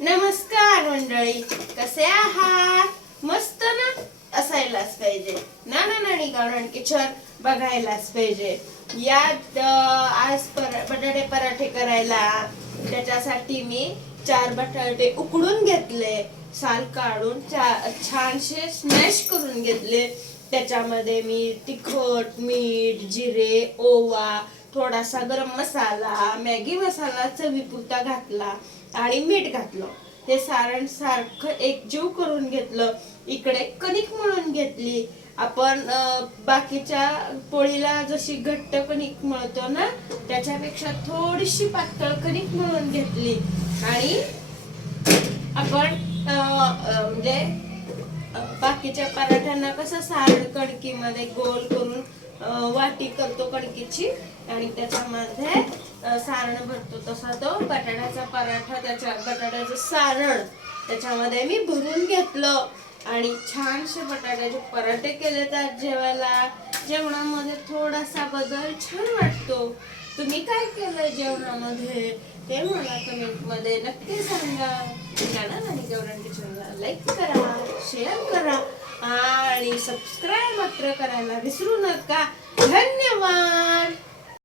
नमस्कार मंडळी, कसे आहात? मस्त ना? असायलाच पाहिजे. नाना नानी गावरान किचन बघायलाच पाहिजे. यात आज बटाटे पराठे करायला त्याच्यासाठी मी 4 बटाटे उकडून घेतले, साल काढून छानसे स्मॅश करून घेतले. त्याच्यामध्ये मी तिखट, मीठ, जिरे, ओवा, थोडासा गरम मसाला, मॅगी मसाला चवीपुरता घातला आणि मीठ घातलं. ते सारण सारखं एकजीव करून घेतलं. इकडे कणिक मळून घेतली. आपण बाकीच्या पोळीला जशी घट्ट कणिक मळतो ना, त्याच्यापेक्षा थोडीशी पातळ कणिक मळून घेतली. आणि आपण म्हणजे बाकीच्या पराठ्यांना कसं सारण कणकीमध्ये गोल करून वाटी करतो कणकीची आणि त्याच्यामध्ये सारण भरतो, तसा तो बटाट्याचा पराठा, त्याच्या बटाट्याचं सारण त्याच्यामध्ये मी भरून घेतलं आणि छानसे बटाट्याचे पराठे केले. त्यात जेवणामध्ये थोडासा बदल छान वाटतो. तुम्ही काय केलं जेवणामध्ये ते मला कमेंट मध्ये नक्की सांगा. नाना नानी गावरान किचनला लाईक करा, शेअर करा आणि सबस्क्राईब मात्र करायला विसरू नका. धन्यवाद.